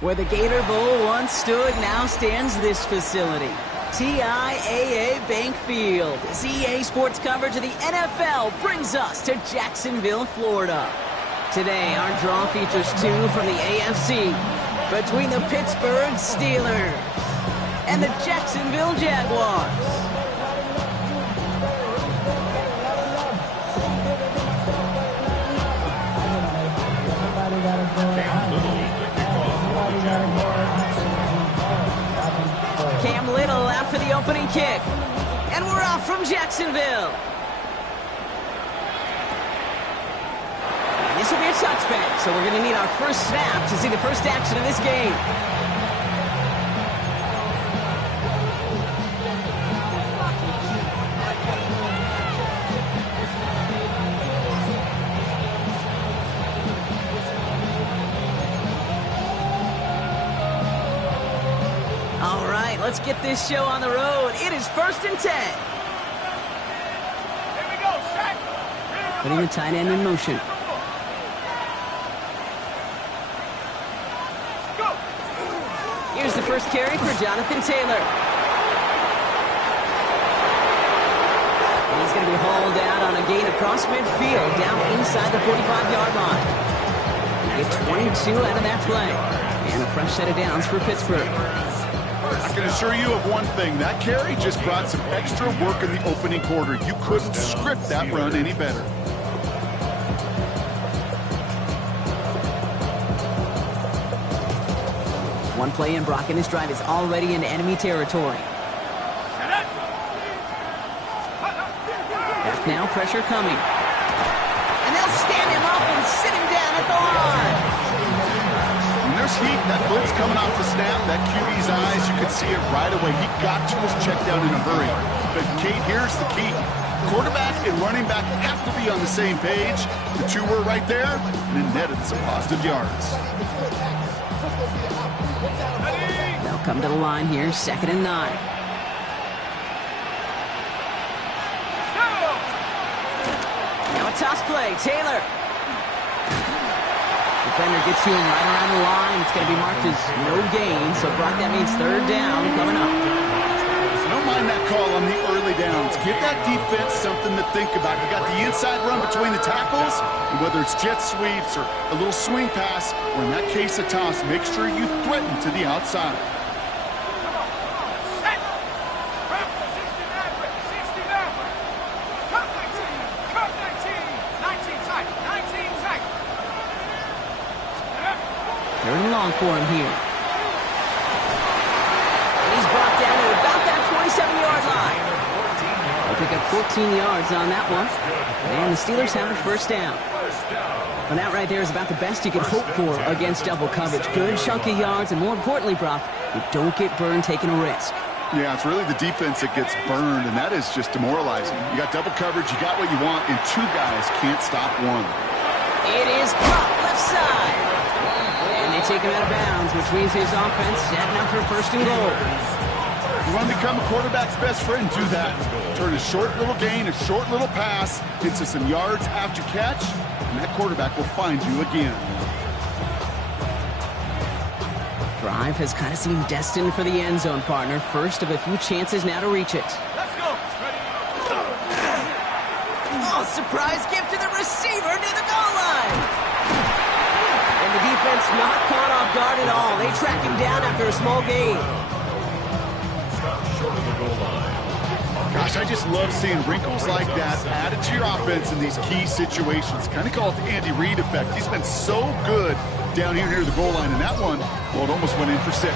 Where the Gator Bowl once stood, now stands this facility. TIAA Bank Field. As EA Sports coverage of the NFL brings us to Jacksonville, Florida. Today, our draw features two from the AFC between the Pittsburgh Steelers and the Jacksonville Jaguars. Cam Little out for the opening kick. And we're off from Jacksonville. And this will be a touchback, so we're going to need our first snap to see the first action of this game. Let's get this show on the road. It is 1st and 10. Here we go, Shaq. Putting the tight end in motion. Go. Here's the first carry for Jonathan Taylor. And he's going to be hauled out on a gain across midfield, down inside the 45-yard line. You get 22 out of that play. And a fresh set of downs for Pittsburgh. I can assure you of one thing. That carry just brought some extra work in the opening quarter. You couldn't script that run any better. One play in, Brock, and this drive is already into enemy territory. Back now, pressure coming. And they'll stand him up and sit him down at the line. There's heat. That blitz coming off the snap. That QB's eyes, you could see it right away. He got to his check down in a hurry. But, Kate, here's the key. Quarterback and running back have to be on the same page. The two were right there, and it netted some positive yards. They'll come to the line here, 2nd and 9. Now a toss play. Taylor. Defender gets to him right around the line. It's going to be marked as no gain. So, Brock, that means 3rd down coming up. Don't mind that call on the early downs. Give that defense something to think about. You got the inside run between the tackles, and whether it's jet sweeps or a little swing pass, or in that case a toss, make sure you threaten to the outside. For him here. And he's brought down at about that 27-yard line. They'll pick up 14 yards on that one. And the Steelers have a 1st down. And that right there is about the best you could hope for against double coverage. Good chunky yards, and more importantly, Brock, you don't get burned taking a risk. Yeah, it's really the defense that gets burned, and that is just demoralizing. You got double coverage, you got what you want, and two guys can't stop one. It is Brock left side. And they take him out of bounds, which means his offense setting up for 1st and goal. You want to become a quarterback's best friend, do that. Turn a short little gain, a short little pass into some yards after catch, and that quarterback will find you again. Drive has kind of seemed destined for the end zone, partner. First of a few chances now to reach it. Let's go. Oh, surprise gift to the receiver near the goal line. And the defense not caught off guard at all. They track him down after a small gain. Gosh, I just love seeing wrinkles like that added to your offense in these key situations. Kind of call it the Andy Reid effect. He's been so good down here near the goal line, and that one, well, it almost went in for 6.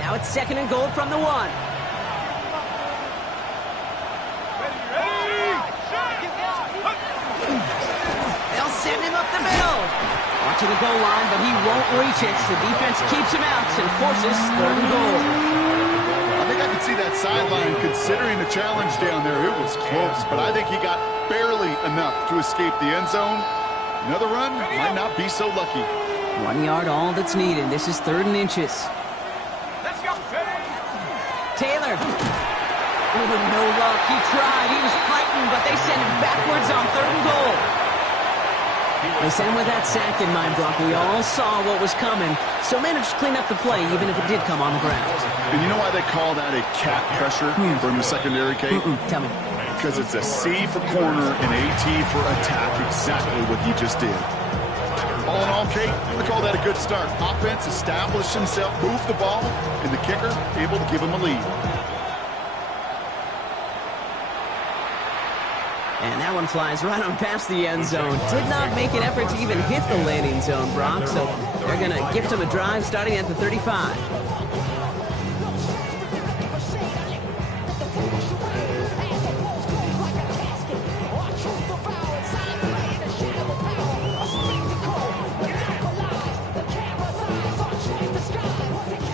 Now it's 2nd and goal from the 1. They'll send him up the middle. To the goal line, but he won't reach it. The defense keeps him out and forces 3rd and goal. I think I could see that sideline considering the challenge down there. It was close, but I think he got barely enough to escape the end zone. Another run might not be so lucky. 1 yard, all that's needed. This is 3rd and inches. Let's go. Taylor. Ooh, no luck. He tried. He was fighting, but they send him backwards on 3rd and goal. They sent him with that sack in mind, Brock. We all saw what was coming, so managed to clean up the play, even if it did come on the ground. And you know why they call that a cat pressure from the secondary, Kate? Tell me. Because it's a C for corner and a T for attack, exactly what he just did. All in all, Kate, we call that a good start. Offense established himself, moved the ball, and the kicker able to give him a lead. And that one flies right on past the end zone. Did not make an effort to even hit the landing zone, Brock, so they're going to gift him a drive starting at the 35.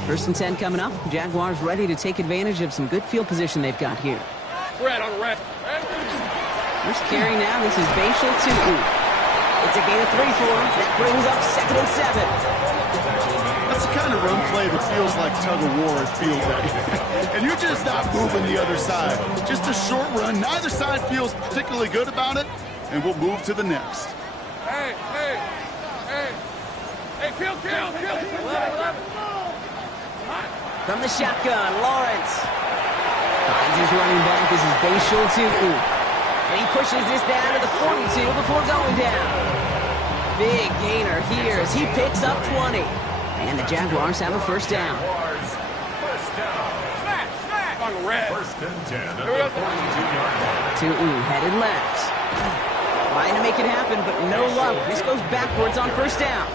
First and 10 coming up. Jaguars ready to take advantage of some good field position they've got here. Red on red. First carry now. This is Bashal Tutu. It's a gain of 3 for him. That brings up 2nd and 7. That's the kind of run play that feels like tug-of-war at field day. And you're just not moving the other side. Just a short run. Neither side feels particularly good about it, and we'll move to the next. Hey, kill. 11. From the shotgun, Lawrence. Finds his running back. This is Bashal Tutu. And he pushes this down to the 42 before going down. Big gainer here as he picks up 20. And the Jaguars have a first down. Smash. On red. First and 10 at the 42-yard line. Tutu headed left. Trying to make it happen, but no luck. This goes backwards on first down.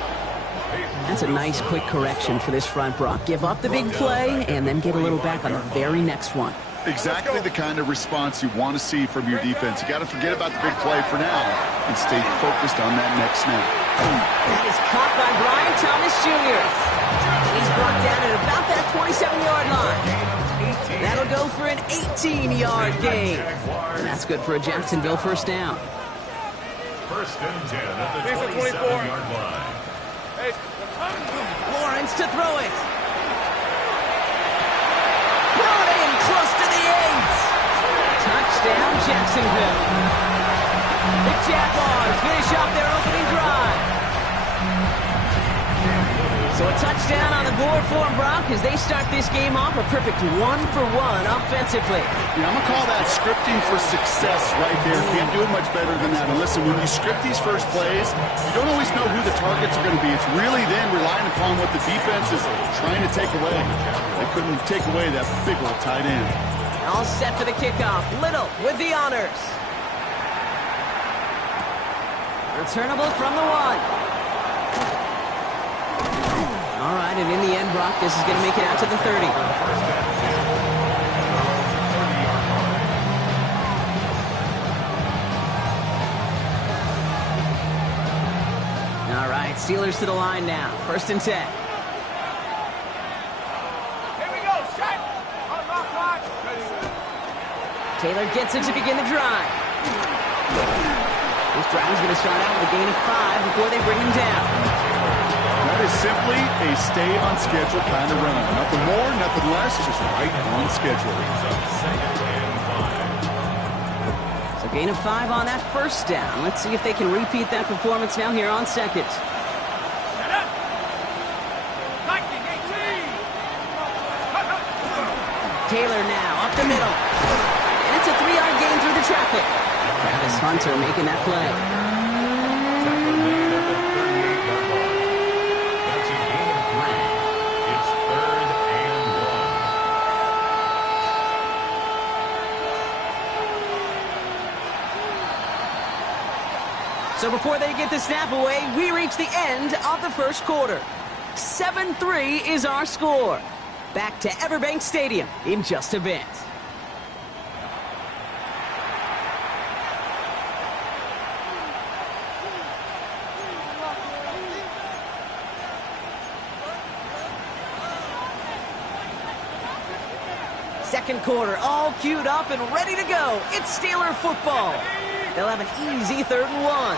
That's a nice quick correction for this front, Brock. Give up the big play and then get a little back on the very next one. Exactly the kind of response you want to see from your defense. You got to forget about the big play for now and stay focused on that next snap. That is caught by Brian Thomas Jr. And he's brought down at about that 27-yard line. That'll go for an 18-yard gain. And that's good for a Jacksonville first down. First and 10 at the 27-yard line. Lawrence to throw it. Brought in close to the 8. Touchdown, Jacksonville. The Jaguars finish off their opening drive. So a touchdown on the board for them, Brock, as they start this game off a perfect 1-for-1 offensively. Yeah, I'm going to call that scripting for success right there. Can't do it much better than that. And listen, when you script these first plays, you don't always know who the targets are going to be. It's really then relying upon what the defense is trying to take away. They couldn't take away that big old tight end. All set for the kickoff. Little with the honors. Returnable from the 1. All right, and in the end, Brock, this is going to make it out to the 30. All right, Steelers to the line now. First and 10. Here we go. Set. Taylor gets it to begin the drive. This drive is going to start out with a gain of 5 before they bring him down. That is simply a stay on schedule kind of run. Nothing more, nothing less, just right on schedule. Gain of 5 on that first down. Let's see if they can repeat that performance now here on second. Set up. Lightning 18. Taylor now up the middle. And it's a 3-yard gain through the traffic. Travis Hunter making that play. Tackle made at the 38-yard line. That's a gain of 3. It's 3rd and 1. So before they get the snap away, we reach the end of the first quarter. 7-3 is our score. Back to Everbank Stadium in just a bit. Second quarter, all queued up and ready to go. It's Steeler football. They'll have an easy 3rd and 1.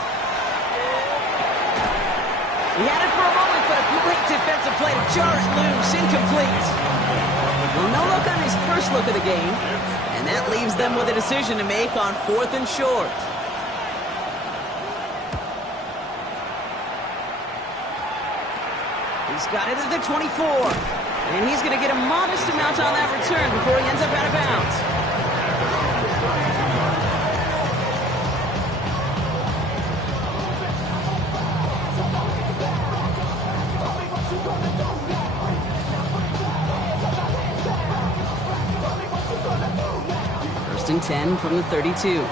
He had it for a moment, but a great defensive play to jar it loose, incomplete. Well, no look on his first look of the game, and that leaves them with a decision to make on 4th and short. He's got it at the 24. And he's going to get a modest amount on that return before he ends up out of bounds. First and 10 from the 32. Here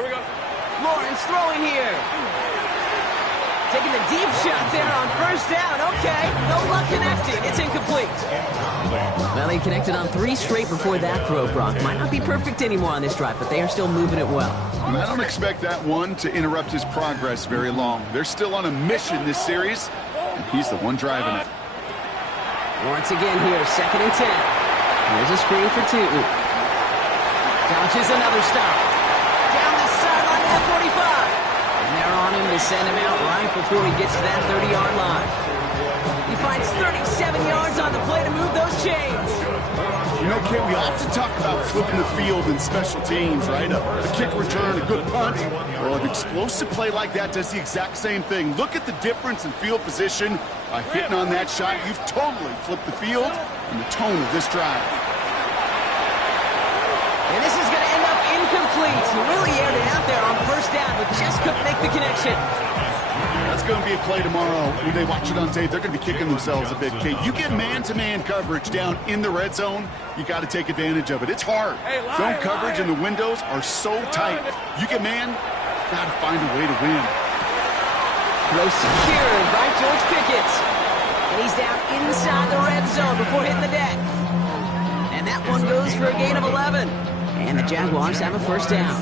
we go. Lawrence throwing here. Taking the deep shot there on first down. Okay, no luck connecting. It's incomplete. Well, he connected on 3 straight before that throw, Brock. Might not be perfect anymore on this drive, but they are still moving it well. And I don't expect that one to interrupt his progress very long. They're still on a mission this series, and he's the one driving it. Lawrence again here, 2nd and 10. Here's a screen for Tootin. Dodges another stop. Down the sideline to the 45. And they're on him to send him out right before he gets to that 30-yard line. He finds 37 yards on the play to move those chains. You know, Kate, we often talk about flipping the field in special teams, right? A kick return, a good punt. Well, an explosive play like that does the exact same thing. Look at the difference in field position. By hitting on that shot, you've totally flipped the field and the tone of this drive. And this is going to end up incomplete. He really aired it out there on first down, but just couldn't make the connection. That's going to be a play tomorrow. When they watch it on tape, they're going to be kicking themselves a bit, Kate. You get man-to-man coverage down in the red zone, you got to take advantage of it. It's hard. Zone coverage and the windows are so tight. You get man, got to find a way to win. Throw secured by George Pickett. And he's down inside the red zone before hitting the deck. And that one goes for a gain of 11. And the Jaguars have a first down.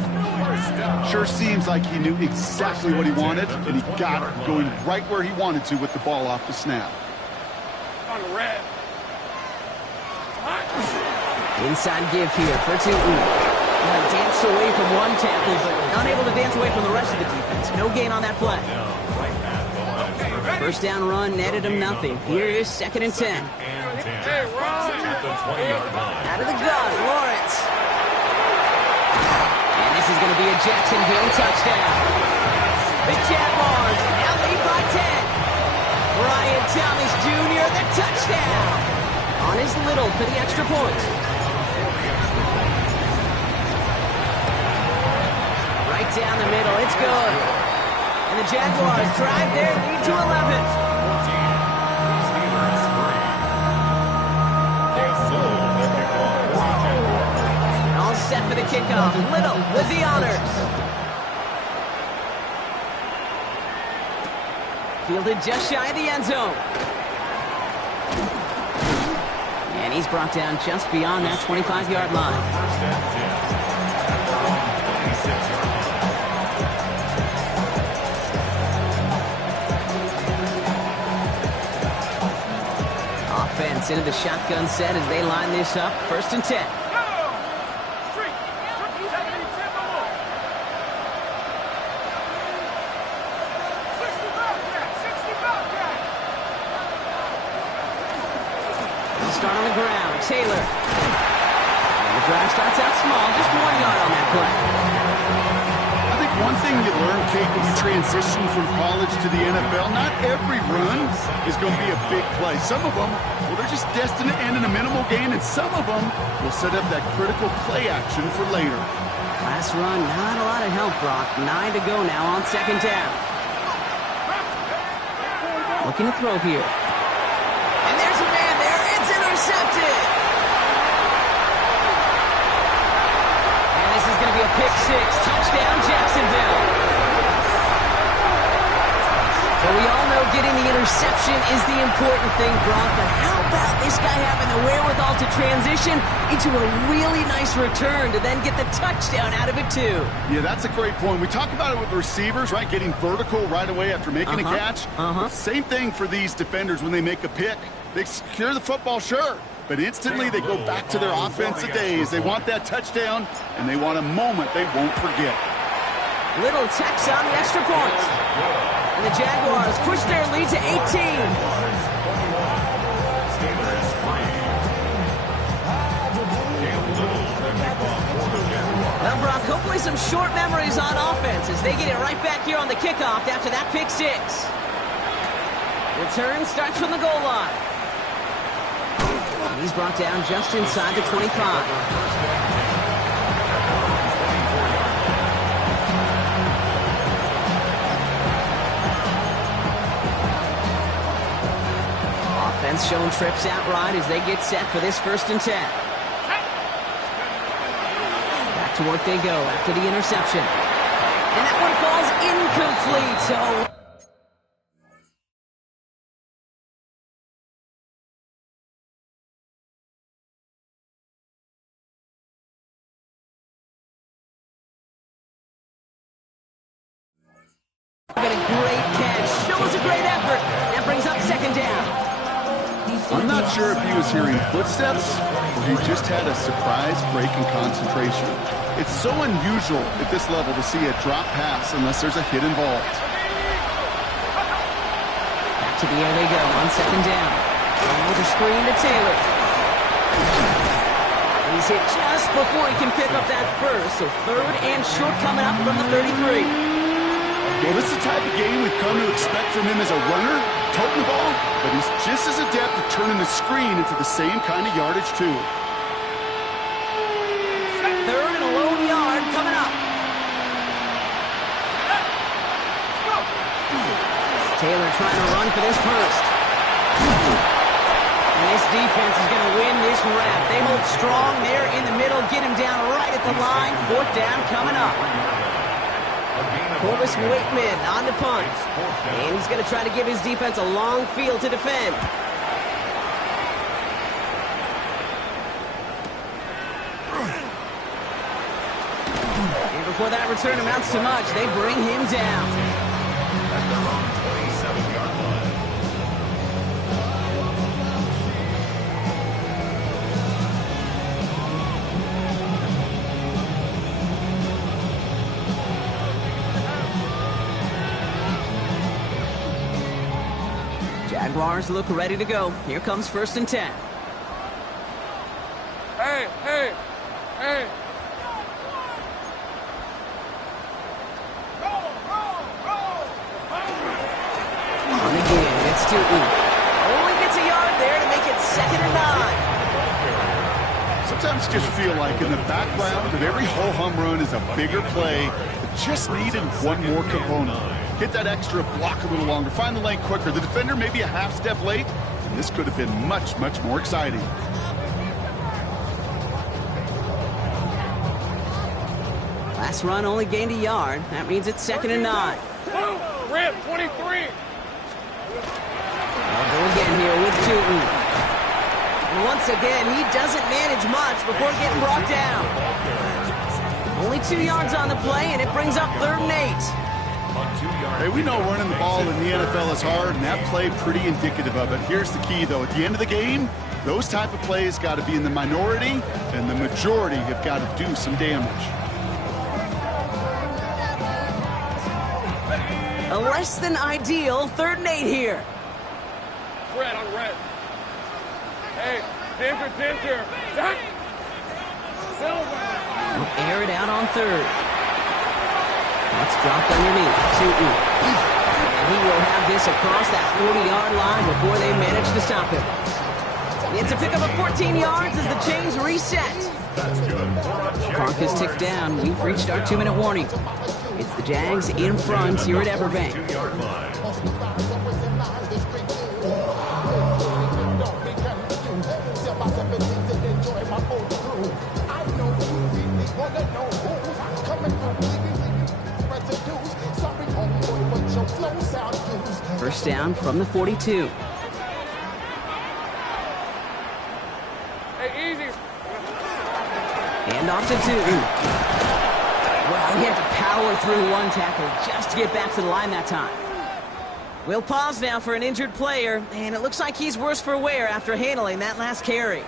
Sure seems like he knew exactly what he wanted, and he got it going right where he wanted to with the ball off the snap. On red. Inside give here for Tootin. Danced away from one tackle, but unable to dance away from the rest of the defense. No gain on that play. First down run netted him nothing. Here is 2nd and 10. Hey, Ron. Out of the gun, Lawrence. And this is going to be a Jacksonville touchdown. The Jaguars now lead by 10. Brian Thomas Jr., the touchdown. On his little for the extra point. Right down the middle, it's good. And the Jaguars drive their lead to 11. All set for the kickoff. Little with the honors. Fielded just shy of the end zone. And he's brought down just beyond that 25-yard line. Offense into the shotgun set as they line this up. 1st and 10. Start on the ground. Taylor. And the drive starts out small, just 1 yard on that play. I think one thing you learn, Kate, when you transition from college to the NFL, not every run is going to be a big play. Some of them, well, they're just destined to end in a minimal gain, and some of them will set up that critical play action for later. Last run, not a lot of help, Brock. 9 to go now on second down. Looking to throw here. And there's a man there. It's intercepted. And this is going to be a pick six. Touchdown, Jacksonville. But we all know getting the interception is the important thing, Brock. But how about this guy having the wherewithal to transition into a really nice return to then get the touchdown out of it, too? Yeah, that's a great point. We talk about it with receivers, right? Getting vertical right away after making a catch. Same thing for these defenders when they make a pick. They secure the football, sure, but instantly they go back to their offensive days. They want that touchdown, and they want a moment they won't forget. Little Tex on the extra point. And the Jaguars push their lead to 18. Well, Brock, hopefully some short memories on offense as they get it right back here on the kickoff after that pick six. Return starts from the goal line. And he's brought down just inside the 25. Offense showing trips out right as they get set for this 1st and 10. Back to work they go after the interception. And that one falls incomplete. So got a great catch. Shows a great effort. That brings up 2nd down. I'm not sure if he was hearing footsteps or he just had a surprise break in concentration. It's so unusual at this level to see a drop pass unless there's a hit involved. Back to the air they go on 2nd down. With a screen to Taylor. He's hit just before he can pick up that first, so 3rd and short coming up from the 33. Well, this is the type of game we've come to expect from him as a runner, toting the ball, but he's just as adept at turning the screen into the same kind of yardage, too. 3rd and a lone yard coming up. Taylor trying to run for this first. And this defense is going to win this rep. They hold strong there in the middle, get him down right at the line. 4th down coming up. Corvus Waitman on the punt. And he's going to try to give his defense a long field to defend. And before that return amounts to much, they bring him down. At their own 27-yard line. Jaguars look ready to go. Here comes 1st and 10. Hey, hey, hey. On again, it's Tootin. Only gets a yard there to make it 2nd and 9. Sometimes you just feel like in the background of every ho-hum run is a bigger play that just needed one more component. Hit that extra block a little longer, find the lane quicker. The defender may be a half step late, and this could have been much, much more exciting. Last run only gained a yard. That means it's 2nd and 9. Rip, 23. I'll go again here with Tootin. And once again, he doesn't manage much before getting brought down. Only 2 yards on the play, and it brings up 3rd and 8. Hey, we know running the ball in the NFL is hard, and that play pretty indicative of it. Here's the key, though. At the end of the game, those type of plays got to be in the minority, and the majority have got to do some damage. A less than ideal 3rd and 8 here. Red on red. Hey, Ginger. He'll air it out on third. That's dropped underneath. Tootin. And he will have this across that 40-yard line before they manage to stop him. It's a pickup of 14 yards as the chains reset. Clock is ticked down. We've reached our 2-minute warning. It's the Jags in front here at Everbank. First down from the 42. Hey, easy. And off to Tootin. Well, he had to power through one tackle just to get back to the line that time. We'll pause now for an injured player, and it looks like he's worse for wear after handling that last carry.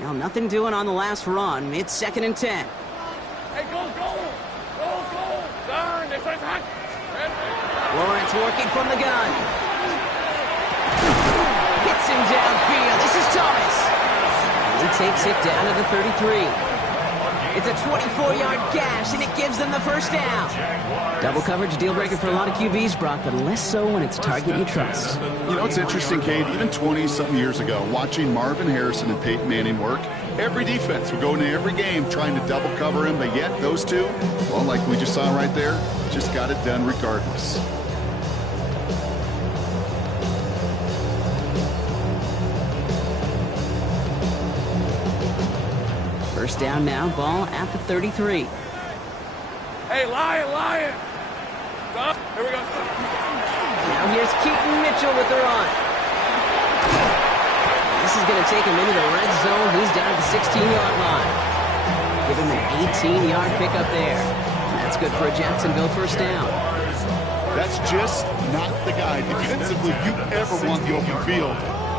Well, nothing doing on the last run. It's 2nd and 10. Hey, go. Darn, this is hot. Lawrence working from the gun. Hits him downfield. This is Thomas. He takes it down to the 33. It's a 24-yard gash, and it gives them the first down. Double coverage, deal breaker for a lot of QBs, Brock, but less so when it's a target you trust. You know, it's interesting, Cade, even 20-something years ago, watching Marvin Harrison and Peyton Manning work, every defense would go into every game trying to double cover him, but yet those two, well, like we just saw right there, just got it done regardless. First down now, ball at the 33. Hey, Lion. Stop. Here we go. Now here's Keaton Mitchell with the run. This is going to take him into the red zone. He's down at the 16-yard line. Give him an 18-yard pickup there. That's good for a Jacksonville first down. That's just not the guy defensively you ever want the open field.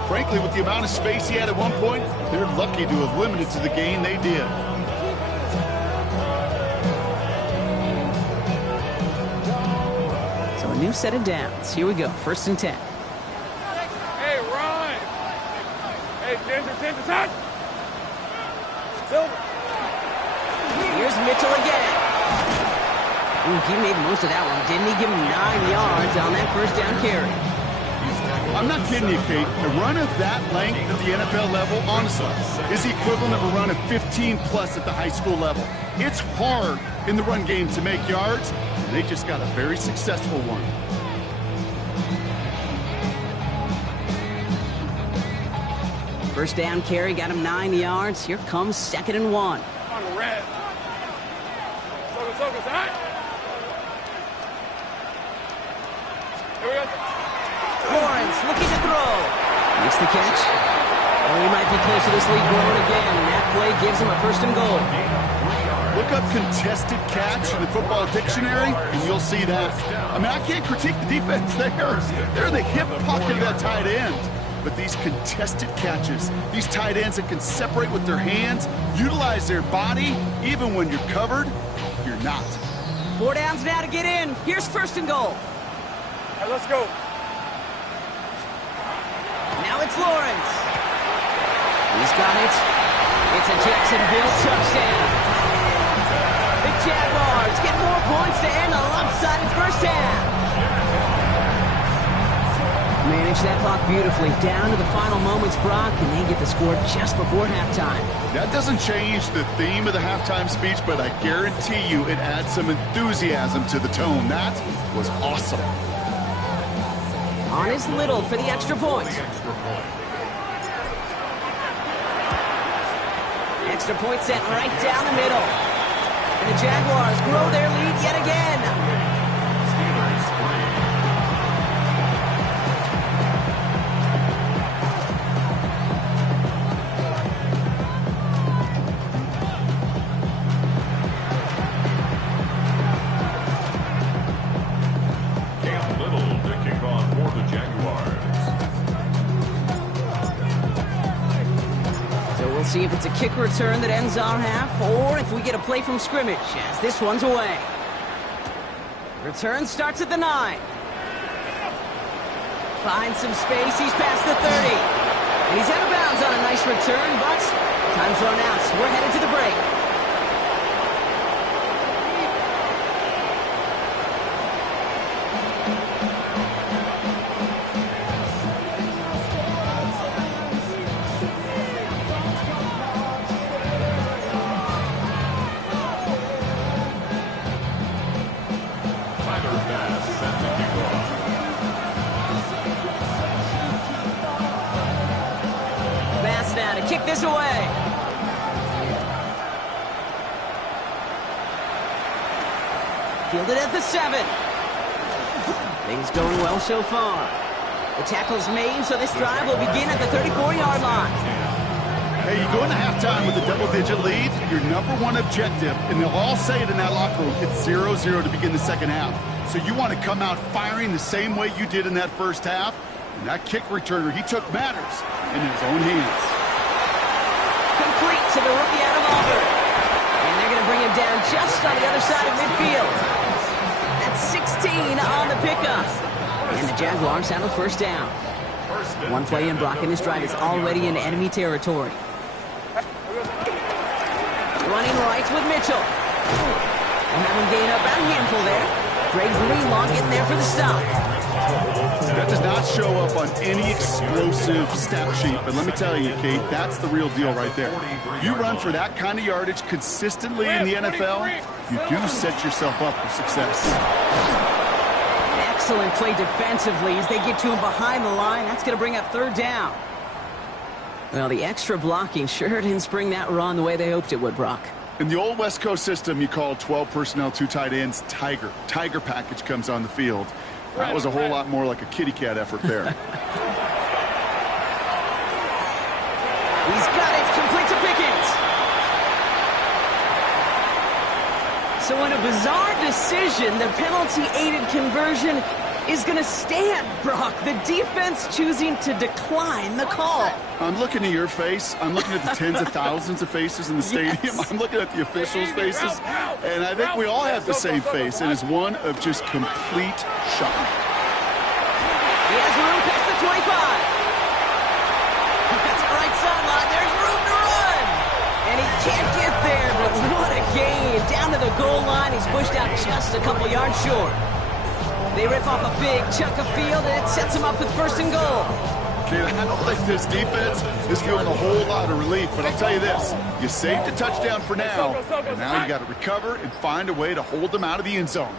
Frankly, with the amount of space he had at one point, they're lucky to have limited to the gain they did. So a new set of downs. Here we go, 1st and 10. Hey, Ryan. Hey, Ginger, touch. Silver. Here's Mitchell again. Ooh, he made most of that one, didn't he? Give him 9 yards on that first down carry. I'm not kidding you, Kate. A run of that length at the NFL level, honestly, is the equivalent of a run of 15-plus at the high school level. It's hard in the run game to make yards, and they just got a very successful one. First down carry got him 9 yards. Here comes 2nd and 1. On the red. Focus, hot. Here we go. Lawrence looking to throw. Makes the catch. Oh, he might be close to this lead growing again. That play gives him a 1st and goal. Look up contested catch in the football dictionary, and you'll see that. I mean, I can't critique the defense there. They're the hip pocket of that tight end. But these contested catches, these tight ends that can separate with their hands, utilize their body, even when you're covered, you're not. 4 downs now to get in. Here's 1st and goal. All right, let's go. Now it's Lawrence. He's got it. It's a Jacksonville touchdown. The Jaguars get more points to end a lopsided first half. Manage that clock beautifully down to the final moments, Brock, and they get the score just before halftime. That doesn't change the theme of the halftime speech, but I guarantee you it adds some enthusiasm to the tone. That was awesome. On is Little for the extra point. Extra point set right down the middle. And the Jaguars grow their lead yet again. See if it's a kick return that ends our half, or if we get a play from scrimmage, as this one's away. Return starts at the 9. Finds some space. He's past the 30. And he's out of bounds on a nice return, but time's run out. So we're headed to the break. Now to kick this away. Fielded at the 7. Things going well so far. The tackle's made, so this drive will begin at the 34-yard line. Hey, you go into halftime with a double-digit lead, your number one objective, and they'll all say it in that locker room, it's 0-0 to begin the second half. So you want to come out firing the same way you did in that first half. And that kick returner, he took matters in his own hands. Complete to the rookie out of Auburn. And they're going to bring him down just on the other side of midfield. That's 16 on the pickup. And the Jaguars have a first down. One play in Brock, and this drive is already in enemy territory. Running right with Mitchell. And having gained up about a handful there. Greg Greenlaw getting there for the stop. That does not show up on any explosive stat sheet, but let me tell you, Kate, that's the real deal right there. You run for that kind of yardage consistently in the NFL, you do set yourself up for success. Excellent play defensively as they get to him behind the line. That's going to bring up third down. Well, the extra blocking sure didn't spring that run the way they hoped it would, Brock. In the old West Coast system, you call 12 personnel, 2 tight ends, Tiger. Tiger package comes on the field. That was a whole lot more like a kitty cat effort there. He's got it. Complete to Pickens. So in a bizarre decision, the penalty-aided conversion is going to stand, Brock. The defense choosing to decline the call. I'm looking at your face. I'm looking at the tens of thousands of faces in the stadium. Yes. I'm looking at the officials' faces. And I think we all have the same face. It is one of just complete shock. He has room past the 25. That's the right sideline. There's room to run. And he can't get there, but what a gain. Down to the goal line. He's pushed out just a couple yards short. They rip off a big chunk of field, and it sets him up with first and goal. Okay, I don't think this defense is feeling a whole lot of relief, but I'll tell you this. You saved a touchdown for now, and now you got to recover and find a way to hold them out of the end zone.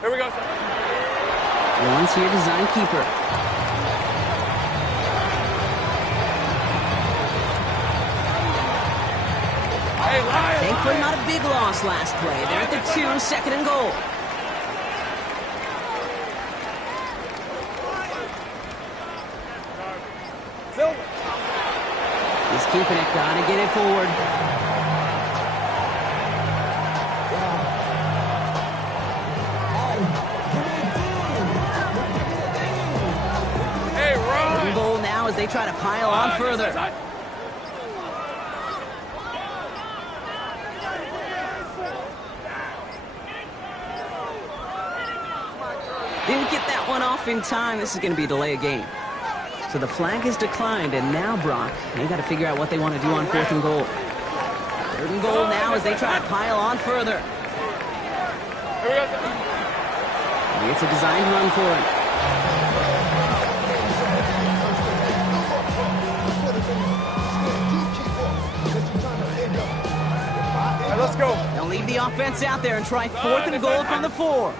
Here we go. Once here, design keeper. Thankfully, not a big loss last play. They're at the 2, second and goal. He's keeping it. Gotta get it forward. Hey, run! Second goal now as they try to pile on further. Didn't get that one off in time. This is going to be a delay of game. So the flag is declined, and now Brock, they got to figure out what they want to do on 4th and goal. 3rd and goal now as they try to pile on further. It's a designed run for it. Hey, let's go. They'll leave the offense out there and try 4th and goal from the 4.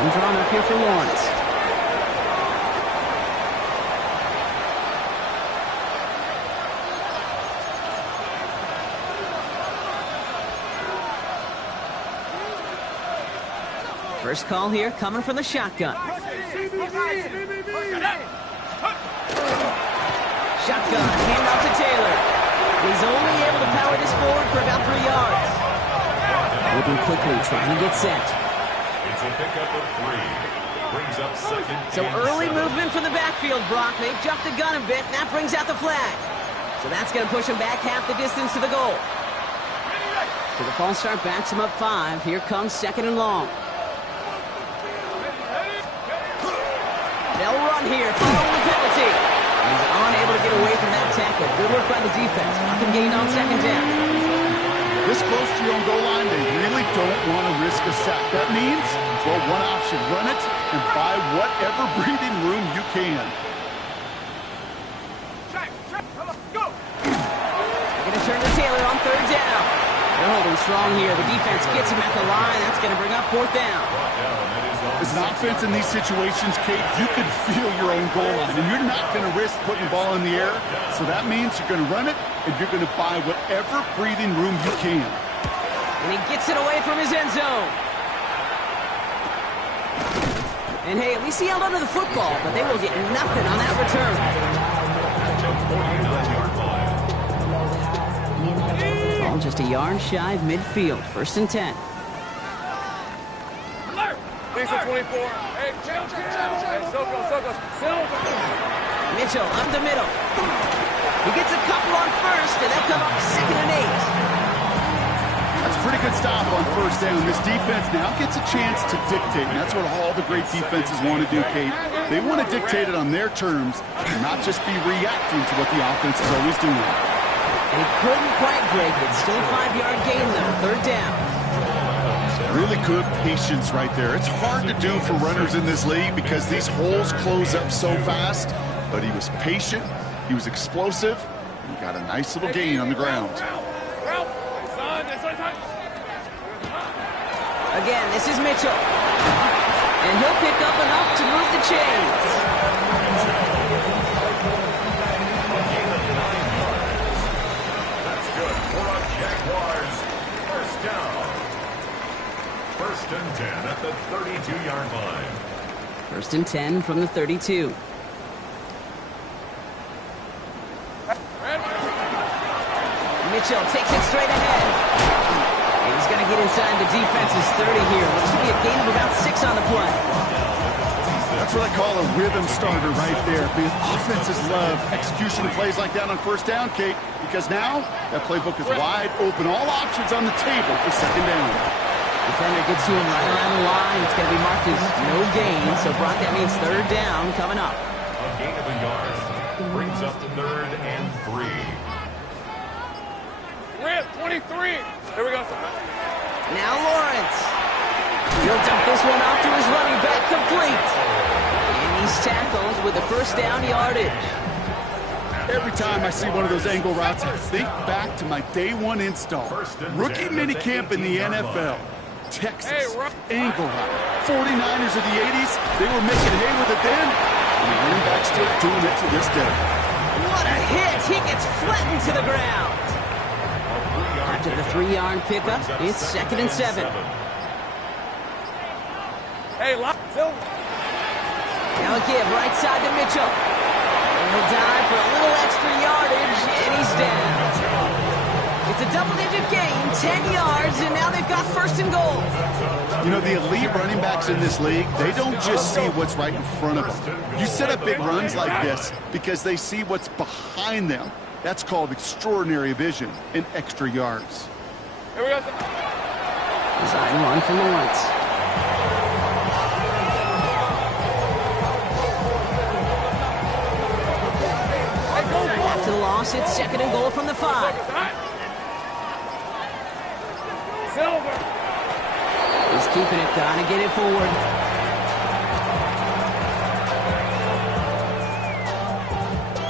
One drawn up here for Lawrence. First call here coming from the shotgun. Shotgun shotgun. Handoff to Taylor. He's only able to power this forward for about 3 yards. Moving quickly, trying to get set. It's a pickup of 3. Brings up second. So and early 7. movement from the backfield, Brock. They've jumped the gun a bit, and that brings out the flag. So that's going to push him back half the distance to the goal. So the false start backs him up 5. Here comes second and long. They'll run here, following the penalty. He's unable to get away from that tackle. Good work by the defense. Nothing gained on second down. This close to your own goal line, they really don't want to risk a sack. That means, well, one option, run it and buy whatever breathing room you can. They're going to turn to Taylor on third down. They're holding strong here. The defense gets him at the line. That's going to bring up fourth down. As an offense in these situations, Kate, you can feel your own goal line, and you're not going to risk putting the ball in the air. So that means you're going to run it, and you're going to buy whatever breathing room you can. And he gets it away from his end zone. And hey, at least he held onto the football, but they will get nothing on that return. Ball just a yard shy of midfield. First and 10. Lisa 24. Hey, chill. Hey, Silver. Mitchell up the middle. He gets a couple on first, and they'll come up second and 8. That's a pretty good stop on first down. This defense now gets a chance to dictate, and that's what all the great defenses want to do, Kate. They want to dictate it on their terms and not just be reacting to what the offense is always doing. And he couldn't quite break it. Still a 5-yard gain, though. Third down. Really good patience right there. It's hard to do for runners in this league because these holes close up so fast, but he was patient, he was explosive, and he got a nice little gain on the ground. Again, this is Mitchell. And he'll pick up enough to move the chains. That's good for a Jaguars first down. First and 10 at the 32-yard line. First and 10 from the 32. Mitchell takes it straight ahead. And he's going to get inside the defense's 30 here. Looks to be a gain of about 6 on the play. That's what I call a rhythm starter right there. The offenses love execution plays like that on first down, Kate, because now that playbook is wide open. All options on the table for second down. Defender gets to him right around the line. It's going to be marked as no gain. So, Brock, that means third down coming up. A gain of a yard brings up third and 3. Rip, 23. Here we go. Now Lawrence. He'll dump this one off to his running back, complete. And he's tackled with the first down yardage. Every time I see one of those angle routes, I think back to my day one install. Rookie minicamp in the NFL. Texas, angle route. 49ers of the 80s, they were making hay with it then, and the running back's still doing it to this day. What a hit! He gets flattened to the ground. After the 3-yard pickup, it's second and 7. Hey, Silver. Now a give right side to Mitchell. And he'll dive for a little extra yardage, and he's down. It's a double-digit gain, 10 yards, and now they've got first and goal. You know, the elite running backs in this league, they don't just see what's right in front of them. You set up big runs like this because they see what's behind them. That's called extraordinary vision and extra yards. Here we go. Design run for Lawrence. After the loss, it's second and goal from the 5. Silver. He's keeping it, gotta get it forward.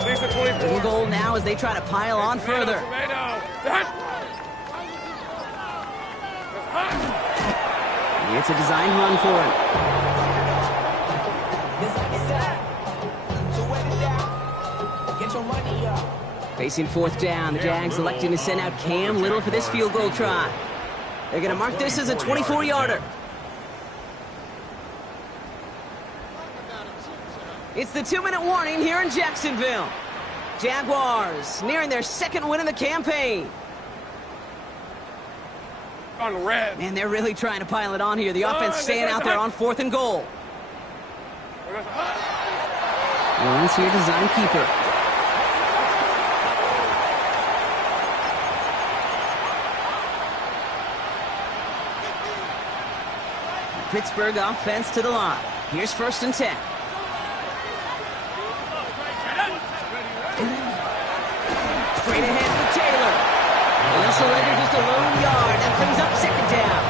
Lisa 24. Little goal now as they try to pile on further. It's a designed run for it. Facing fourth down, the Jags electing to send out Cam Little for this field goal try. They're going to mark this as a 24-yarder. It's the 2-minute warning here in Jacksonville. Jaguars nearing their second win of the campaign. On the red. And they're really trying to pile it on here. The offense staying out there on 4th and goal. Lawrence here, design keeper. Pittsburgh offense to the line. Here's 1st and 10. Straight ahead with Taylor. And they'll surrender just a lone yard. That brings up 2nd down.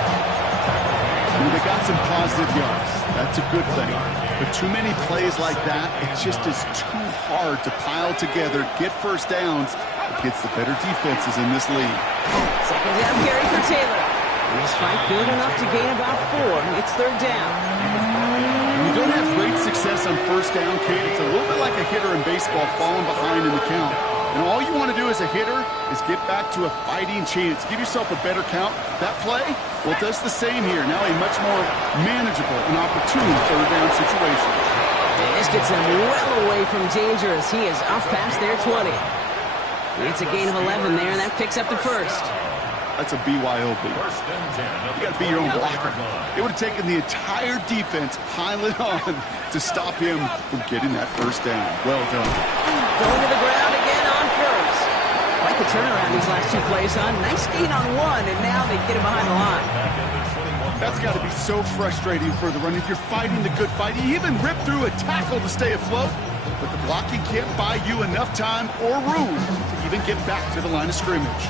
They got some positive yards. That's a good thing. But too many plays like that, it just is too hard to pile together, get 1st downs against the better defenses in this league. 2nd down carry for Taylor. This fight good enough to gain about 4. It's 3rd down. When you don't have great success on 1st down, Kate, it's a little bit like a hitter in baseball falling behind in the count. And all you want to do as a hitter is get back to a fighting chance. Give yourself a better count. That play, well, it does the same here. Now a much more manageable and opportune 3rd down situation. And this gets them well away from danger as he is off past their 20. It's a gain of 11 there, and that picks up the 1st. That's a BYOB. You got to be your own blocker. It would have taken the entire defense piling on to stop him from getting that 1st down. Well done. Going to the ground again on 1st. Quite the turnaround these last 2 plays, huh? Nice gain on 1, and now they get him behind the line. That's got to be so frustrating for the run. If you're fighting the good fight, you even rip through a tackle to stay afloat, but the blocking can't buy you enough time or room to even get back to the line of scrimmage.